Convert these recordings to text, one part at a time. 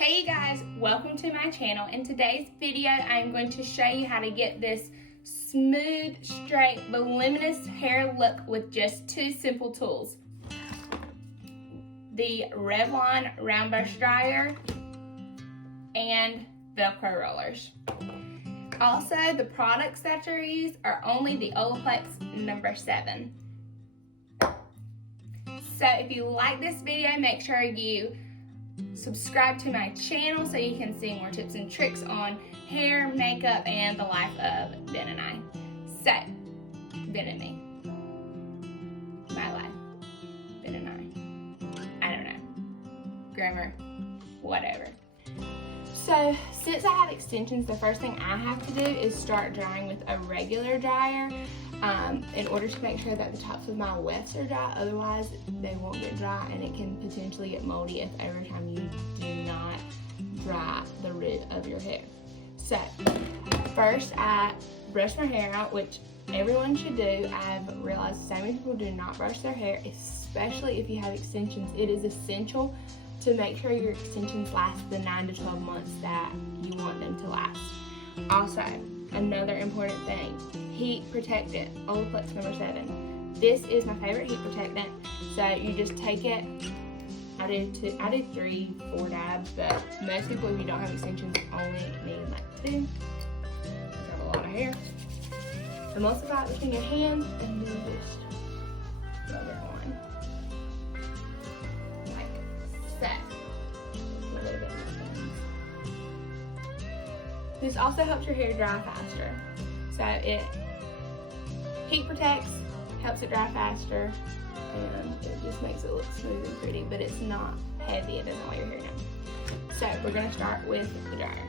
Hey you guys, welcome to my channel. In today's video, I'm going to show you how to get this smooth, straight, voluminous hair look with just two simple tools. The Revlon round brush dryer and Velcro rollers. Also, the products that are used are only the Olaplex number 7. So if you like this video, make sure you subscribe to my channel so you can see more tips and tricks on hair, makeup, and the life of Ben and I. So, Ben and me. My life. Ben and I don't know. Grammar. Whatever. So, since I have extensions, the first thing I have to do is start drying with a regular dryer in order to make sure that the tops of my wefts are dry. Otherwise, they won't get dry and it can potentially get moldy if every time you do not dry the root of your hair. So, first I brush my hair out, which everyone should do. I've realized so many people do not brush their hair, especially if you have extensions. It is essential to make sure your extensions last the 9 to 12 months that you want them to last. Also, another important thing, heat protectant, Olaplex number 7. This is my favorite heat protectant. So you just take it, I do 3, 4 dabs, but most people, if you don't have extensions, only need like 2. I have a lot of hair. Emulsify it between your hands and then just rub it on. This also helps your hair dry faster. So it heat protects, helps it dry faster, and it just makes it look smooth and pretty, but it's not heavy, it doesn't weigh your hair down. So we're gonna start with the dryer.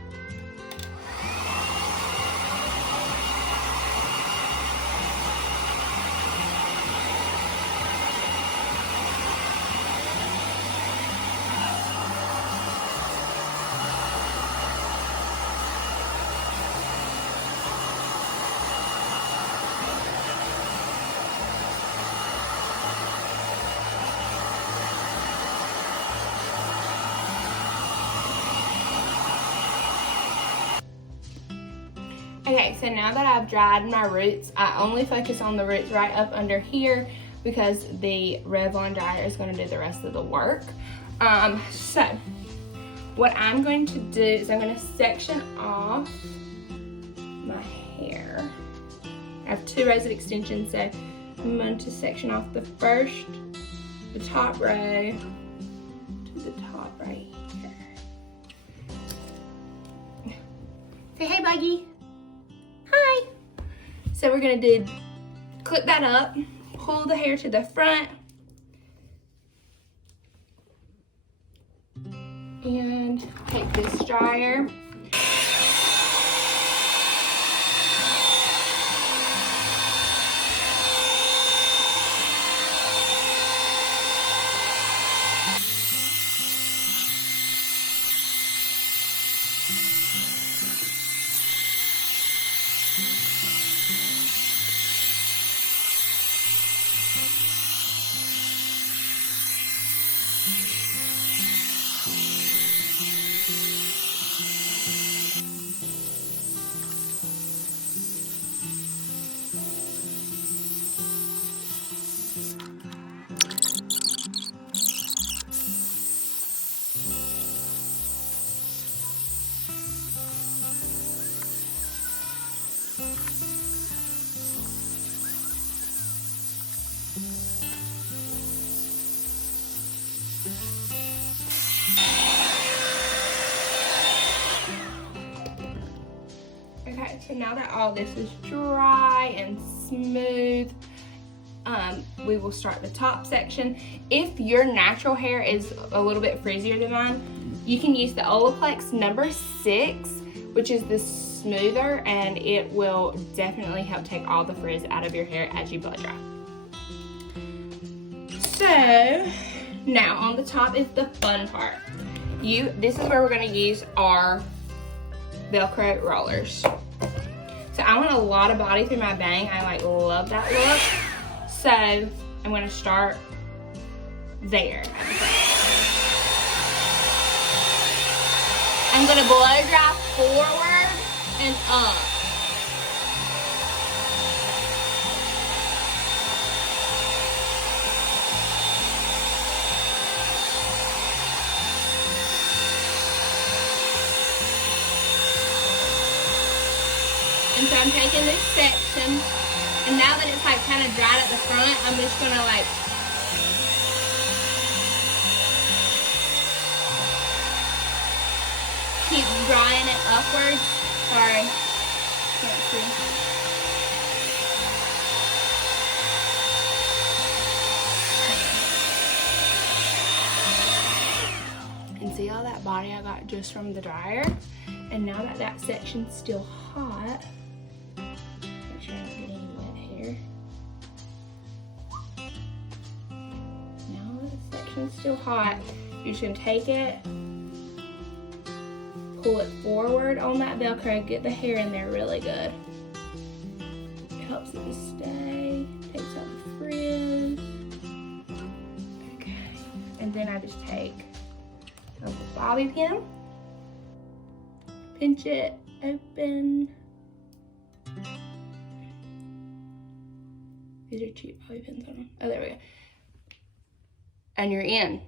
Okay, so now that I've dried my roots, I only focus on the roots right up under here because the Revlon dryer is going to do the rest of the work. So what I'm going to do is I'm going to section off my hair. I have 2 rows of extensions, so I'm going to section off the top row to the top right here. Say hey, Buggy. Hi. So we're gonna clip that up, pull the hair to the front, and take this dryer. Okay, so now that all this is dry and smooth, we will start the top section. If your natural hair is a little bit frizzier than mine, you can use the Olaplex number 6, which is the smoother, and it will definitely help take all the frizz out of your hair as you blow dry. So now on the top is the fun part. This is where we're going to use our Velcro rollers. So I want a lot of body through my bang. I love that look. So I'm going to start there. I'm gonna blow dry forward and up. And so I'm taking this section, and now that it's like kind of dried at the front, I'm just gonna like keep drying it upwards. Sorry, can't see. And see all that body I got just from the dryer? And now that that section's still hot, make sure I don't get any wet hair. Now that the section's still hot, you're just gonna take it, pull it forward on that Velcro, get the hair in there really good. It helps it to stay, takes out the frizz. Okay, and then I just take a little bobby pin, pinch it open. These are cheap bobby pins, hold on. Oh, there we go. And you're in.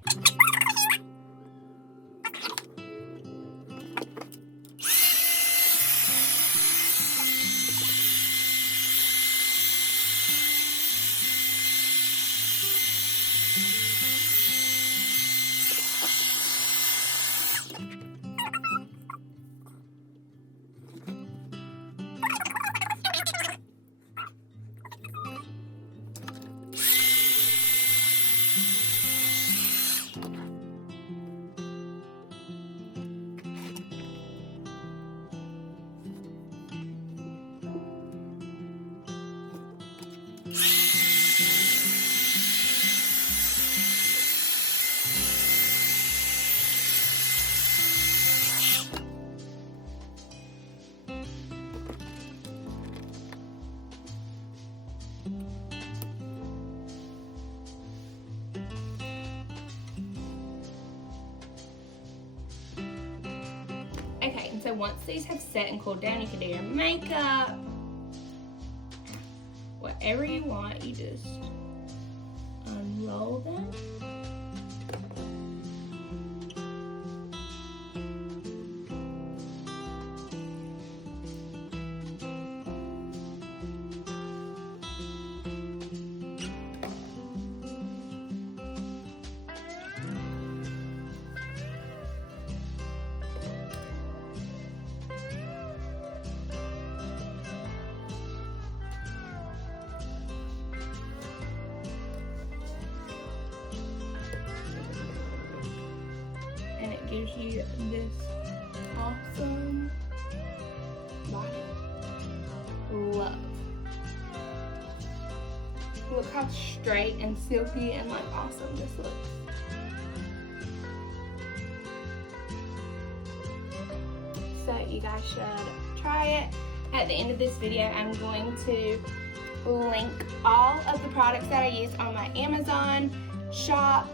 Okay, and so once these have set and cooled down, you can do your makeup. Whatever you want, you just unroll them. Gives you this awesome body. Love. Look how straight and silky and like awesome this looks. So you guys should try it. At the end of this video, I'm going to link all of the products that I use on my Amazon shop.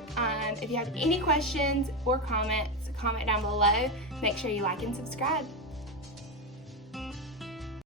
If you have any questions or comments, comment down below. Make sure you like and subscribe.